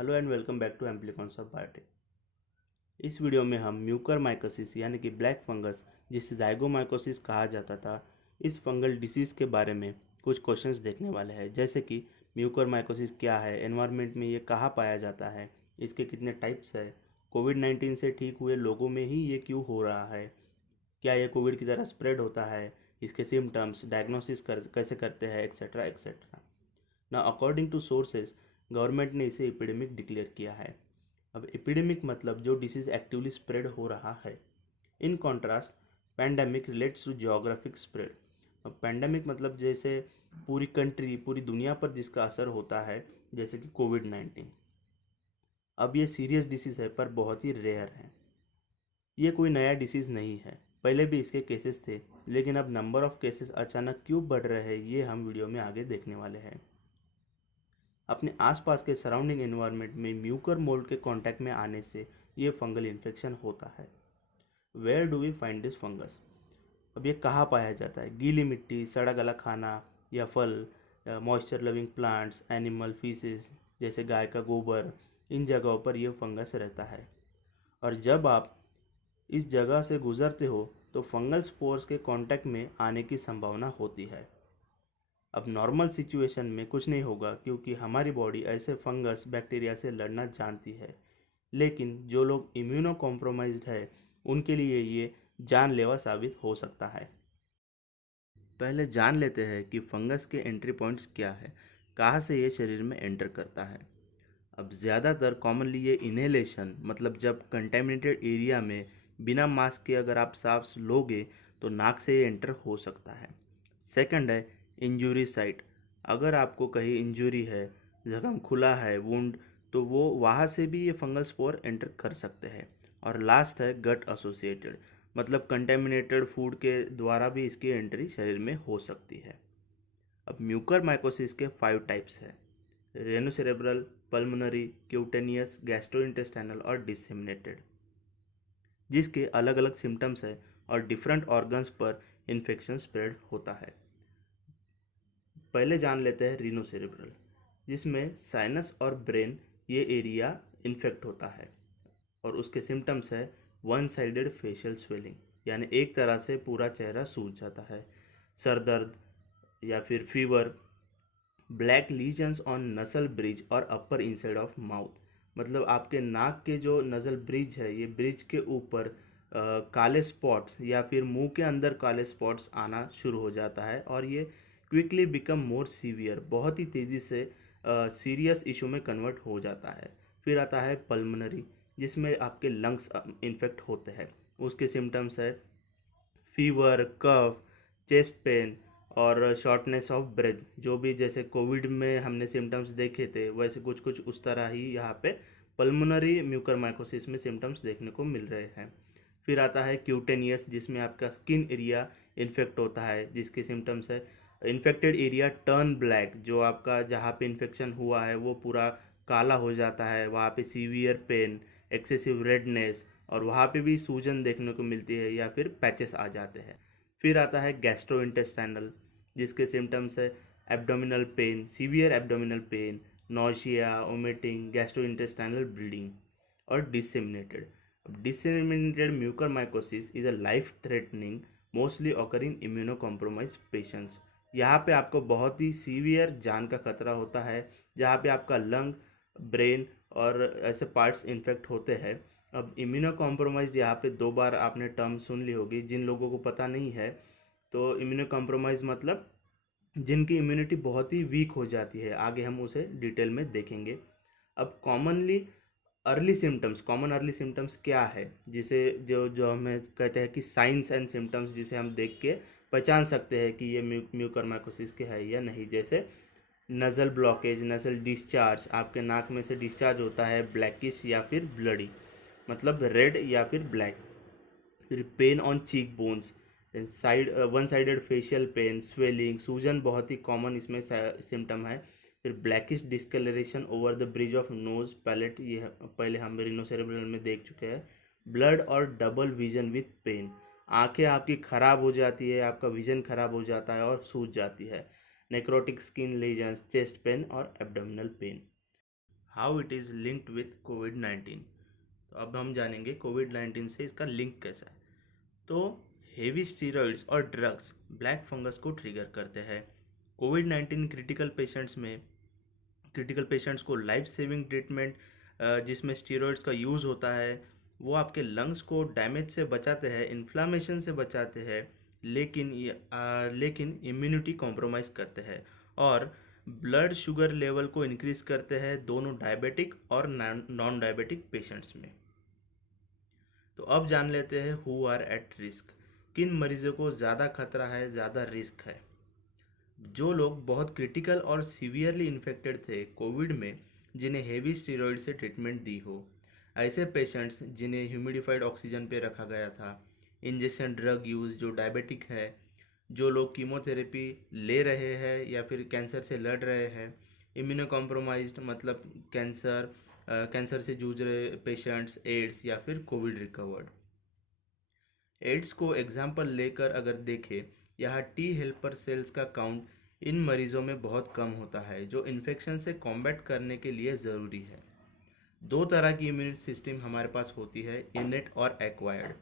Hello and welcome back to amplicons of biotech. इस video में हम म्यूकरमाइकोसिस यानी कि ब्लैक फंगस, जिसे जाइगोमाइकोसिस कहा जाता था, इस फंगल डिसीज़ के बारे में कुछ क्वेश्चंस देखने वाले हैं। जैसे कि म्यूकरमाइकोसिस क्या है, एनवायरनमेंट में ये कहाँ पाया जाता है, इसके कितने टाइप्स है, कोविड-19 से ठीक हुए लोगों में ही ये क्यों हो रहा है, क्या ये कोविड की तरह स्प्रेड होता है, इसके सिम्टम्स, डायग्नोसिस कैसे करते हैं, एक्सेट्रा एक्सेट्रा। ना अकॉर्डिंग टू सोर्सेज, गवर्नमेंट ने इसे एपिडेमिक डिक्लेयर किया है। अब एपिडेमिक मतलब जो डिसीज एक्टिवली स्प्रेड हो रहा है। In contrast, pandemic relates to geographic spread. अब पैंडेमिक मतलब जैसे पूरी कंट्री, पूरी दुनिया पर जिसका असर होता है, जैसे कि कोविड-19। अब ये सीरियस डिसीज़ है पर बहुत ही रेयर है। ये कोई नया डिसीज़ नहीं है, पहले भी इसके केसेस थे, लेकिन अब नंबर ऑफ केसेस अचानक क्यों बढ़ रहे हैं ये हम वीडियो में आगे देखने वाले हैं। अपने आसपास के सराउंडिंग एनवायरनमेंट में म्यूकर मोल्ड के कांटेक्ट में आने से ये फंगल इन्फेक्शन होता है। Where do we find this fungus? अब ये कहाँ पाया जाता है? गीली मिट्टी, सड़ा गला खाना या फल, moisture loving plants, animal faeces जैसे गाय का गोबर, इन जगहों पर यह फंगस रहता है। और जब आप इस जगह से गुजरते हो तो फंगल स्पोर्स के कांटेक्ट में आने की संभावना होती है। अब नॉर्मल सिचुएशन में कुछ नहीं होगा क्योंकि हमारी बॉडी ऐसे फंगस बैक्टीरिया से लड़ना जानती है, लेकिन जो लोग इम्यूनो कॉम्प्रोमाइज्ड है उनके लिए ये जानलेवा साबित हो सकता है। पहले जान लेते हैं कि फंगस के एंट्री पॉइंट्स क्या है, कहाँ से ये शरीर में एंटर करता है। अब ज़्यादातर कॉमनली ये इन्हेलेशन, मतलब जब कंटेमिनेटेड एरिया में बिना मास्क के अगर आप सांस लोगे तो नाक से ये एंटर हो सकता है। सेकंड है इंजरी साइट। अगर आपको कहीं इंजरी है, जख्म खुला है, वुंड, तो वो वहाँ से भी ये फंगल स्पोर एंटर कर सकते हैं। और लास्ट है गट एसोसिएटेड, मतलब कंटेमिनेटेड फूड के द्वारा भी इसकी एंट्री शरीर में हो सकती है। अब म्यूकर माइकोसिस के 5 टाइप्स है: रेनोसेरेब्रल, पल्मोनरी, क्यूटेनियस, गैस्ट्रोइंटेस्टाइनल और डिसेमिनेटेड, जिसके अलग अलग सिम्टम्स है और डिफरेंट ऑर्गन्स पर इन्फेक्शन स्प्रेड होता है। पहले जान लेते हैं रीनोसेरेब्रल, जिसमें साइनस और ब्रेन ये एरिया इन्फेक्ट होता है और उसके सिम्टम्स है वन साइडेड फेशियल स्वेलिंग, यानी एक तरह से पूरा चेहरा सूज जाता है, सर दर्द या फिर फीवर, ब्लैक लीजन्स ऑन नसल ब्रिज और अपर इनसाइड ऑफ माउथ, मतलब आपके नाक के जो नजल ब्रिज है, ये ब्रिज के ऊपर काले स्पॉट्स या फिर मुंह के अंदर काले स्पॉट्स आना शुरू हो जाता है और ये क्विकली बिकम मोर सीवियर, बहुत ही तेज़ी से सीरियस इशू में कन्वर्ट हो जाता है। फिर आता है पल्मोनरी, जिसमें आपके लंग्स इन्फेक्ट होते हैं। उसके सिम्टम्स है फीवर, कफ, चेस्ट पेन और शॉर्टनेस ऑफ ब्रेथ, जो भी जैसे कोविड में हमने सिम्टम्स देखे थे वैसे कुछ कुछ उस तरह ही यहाँ पे पल्मोनरी म्यूकरमाइकोसिस में सिम्टम्स देखने को मिल रहे हैं। फिर आता है क्यूटेनियस, जिसमें आपका स्किन एरिया इन्फेक्ट होता है, जिसके सिम्टम्स है इन्फेक्टेड एरिया टर्न ब्लैक, जो आपका जहाँ पे इन्फेक्शन हुआ है वो पूरा काला हो जाता है, वहाँ पे सीवियर पेन, एक्सेसिव रेडनेस और वहाँ पे भी सूजन देखने को मिलती है या फिर पैचेस आ जाते हैं। फिर आता है गैस्ट्रोइंटेस्टाइनल, जिसके सिम्टम्स है abdominal pain, severe abdominal pain, nausea, vomiting, gastrointestinal bleeding और डिसेमिनेटेड। अब disseminated mucormycosis is a life threatening, mostly occur in immuno compromise patients. यहाँ पे आपको बहुत ही सीवियर जान का खतरा होता है, जहाँ पे आपका लंग, ब्रेन और ऐसे पार्ट्स इन्फेक्ट होते हैं। अब इम्यूनो कॉम्प्रोमाइज़ यहाँ पे 2 बार आपने टर्म सुन ली होगी, जिन लोगों को पता नहीं है तो इम्यूनो कॉम्प्रोमाइज़ मतलब जिनकी इम्यूनिटी बहुत ही वीक हो जाती है, आगे हम उसे डिटेल में देखेंगे। अब कॉमन अर्ली सिम्टम्स क्या है, जिसे जो जो हमें कहते हैं कि साइंस एंड सिम्टम्स, जिसे हम देख के पहचान सकते हैं कि ये म्यूकरमाइकोसिस के है या नहीं। जैसे नज़ल ब्लॉकेज, नज़ल डिस्चार्ज, आपके नाक में से डिस्चार्ज होता है ब्लैकिश या फिर ब्लडी, मतलब रेड या फिर ब्लैक। फिर pain on cheek bones, one sided facial pain, swelling, सूजन बहुत ही कॉमन इसमें सिम्टम है। फिर blackish discolouration over the bridge of nose palate, ये पहले हम रिनोसेरेब्रल में देख चुके हैं। ब्लड और डबल विजन विथ पेन, आंखें आपकी खराब हो जाती है, आपका विजन खराब हो जाता है और सूज जाती है। Necrotic skin lesions, chest pain और abdominal pain. How it is linked with कोविड-19। तो अब हम जानेंगे कोविड-19 से इसका लिंक कैसा है। तो हेवी स्टीरॉइड्स और ड्रग्स ब्लैक फंगस को ट्रिगर करते हैं। कोविड-19 क्रिटिकल पेशेंट्स को लाइफ सेविंग ट्रीटमेंट जिसमें स्टीरॉइड्स का यूज़ होता है, वो आपके लंग्स को डैमेज से बचाते हैं, इन्फ्लामेशन से बचाते हैं, लेकिन इम्यूनिटी कॉम्प्रोमाइज़ करते हैं और ब्लड शुगर लेवल को इंक्रीज करते हैं, दोनों डायबिटिक और नॉन डायबिटिक पेशेंट्स में। तो अब जान लेते हैं हु आर एट रिस्क। किन मरीजों को ज़्यादा खतरा है, ज़्यादा रिस्क है। जो लोग बहुत क्रिटिकल और सीवियरली इन्फेक्टेड थे कोविड में, जिन्हें हेवी स्टीरॉयड से ट्रीटमेंट दी हो, ऐसे पेशेंट्स जिन्हें ह्यूमिडिफाइड ऑक्सीजन पे रखा गया था, इंजेक्शन ड्रग यूज़ जो डायबिटिक है, जो लोग कीमोथेरेपी ले रहे हैं या फिर कैंसर से लड़ रहे हैं, इम्यूनो कॉम्प्रोमाइज्ड मतलब कैंसर से जूझ रहे पेशेंट्स, एड्स या फिर कोविड रिकवर्ड। एड्स को एग्जाम्पल लेकर अगर देखें, यहाँ टी हेल्पर सेल्स का काउंट इन मरीजों में बहुत कम होता है, जो इन्फेक्शन से कॉम्बैट करने के लिए ज़रूरी है। दो तरह की इम्यूनिटी सिस्टम हमारे पास होती है, इनेट और एक्वायर्ड।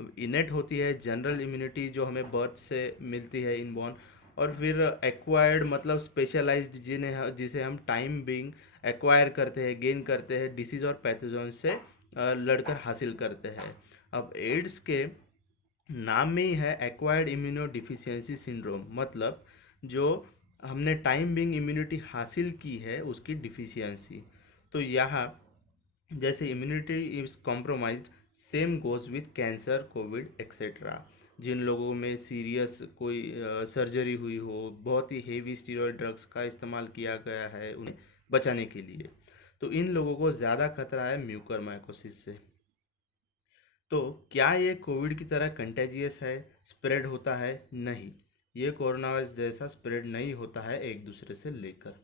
अब इनेट होती है जनरल इम्यूनिटी जो हमें बर्थ से मिलती है, इनबॉर्न, और फिर एक्वायर्ड मतलब स्पेशलाइज्ड जिसे हम टाइम बिंग एक्वायर करते हैं, गेन करते हैं, डिसीज़ और पैथोजन से लड़कर हासिल करते हैं। अब एड्स के नाम में ही है एक्वायर्ड इम्यूनो डिफिशियंसी सिंड्रोम, मतलब जो हमने टाइम बिंग इम्यूनिटी हासिल की है उसकी डिफिशियंसी। तो यहाँ जैसे immunity is compromised, same goes with cancer, covid etcetera. जिन लोगों में सीरियस कोई सर्जरी हुई हो, बहुत ही हेवी स्टीरॉयड ड्रग्स का इस्तेमाल किया गया है उन्हें बचाने के लिए, तो इन लोगों को ज़्यादा खतरा है म्यूकरमाइकोसिस से। तो क्या ये कोविड की तरह कंटेजियस है, स्प्रेड होता है? नहीं, ये कोरोना वायरस जैसा स्प्रेड नहीं होता है एक दूसरे से लेकर।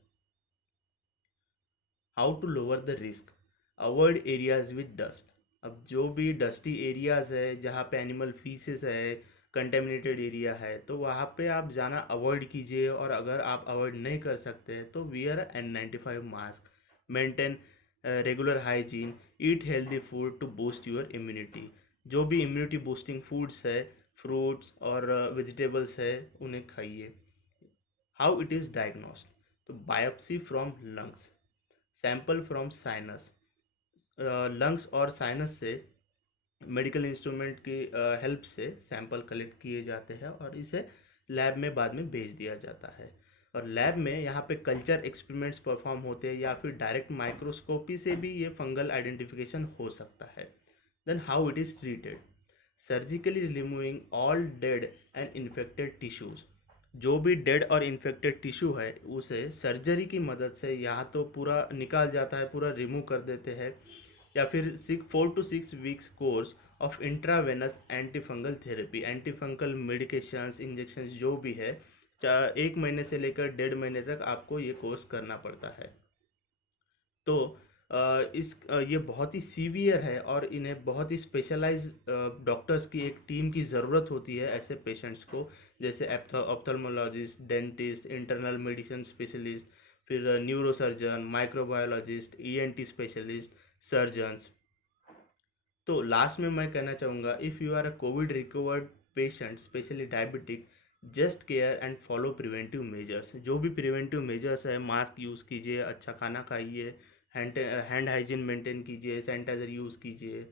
How to lower the risk, avoid areas with dust. अब जो भी डस्टी एरियाज है जहाँ पे एनिमल फीसेस है, कंटेमिनेटेड एरिया है, तो वहाँ पे आप जाना अवॉइड कीजिए, और अगर आप अवॉइड नहीं कर सकते तो wear N95 mask, maintain regular hygiene, eat healthy food to boost your immunity. जो भी इम्यूनिटी बूस्टिंग फूड्स है, फ्रूट्स और वेजिटेबल्स है, उन्हें खाइए। हाउ इट इज़ डायग्नोस्ड, तो biopsy from lungs, sample from sinus. Lungs और साइनस से मेडिकल इंस्ट्रूमेंट की हेल्प से सैंपल कलेक्ट किए जाते हैं और इसे लैब में बाद में भेज दिया जाता है। और लैब में यहाँ पे कल्चर एक्सपेरिमेंट्स परफॉर्म होते हैं या फिर डायरेक्ट माइक्रोस्कोपी से भी ये फंगल आइडेंटिफिकेशन हो सकता है। Then how it is treated, surgically removing all dead and infected tissues. जो भी डेड और इन्फेक्टेड टिश्यू है उसे सर्जरी की मदद से या तो पूरा निकाल जाता है, पूरा रिमूव कर देते हैं, या फिर 4 to 6 weeks course of intravenous antifungal therapy, antifungal medications, injections जो भी है, 1 महीने से लेकर 1.5 महीने तक आपको ये कोर्स करना पड़ता है। तो ये बहुत ही सीवियर है और इन्हें बहुत ही स्पेशलाइज डॉक्टर्स की एक टीम की ज़रूरत होती है ऐसे पेशेंट्स को, जैसे ophthalmologist, dentist, internal medicine specialist, फिर neurosurgeon, microbiologist, ENT specialist, surgeons. तो लास्ट में मैं कहना चाहूँगा, if you are a covid recovered patient, specially diabetic, just care and follow preventive measures. जो भी प्रिवेंटिव मेजर्स है, मास्क यूज़ कीजिए, अच्छा खाना खाइए, हैंड हाइजीन मेंटेन कीजिए, सैनिटाइज़र यूज़ कीजिए।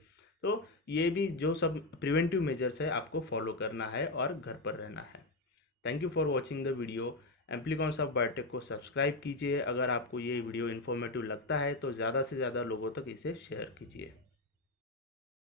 तो ये भी जो सब प्रिवेंटिव मेजर्स है आपको फॉलो करना है और घर पर रहना है। Thank you for watching the video. Amplicons of biotech को सब्सक्राइब कीजिए। अगर आपको ये वीडियो इन्फॉर्मेटिव लगता है तो ज़्यादा से ज़्यादा लोगों तक इसे शेयर कीजिए।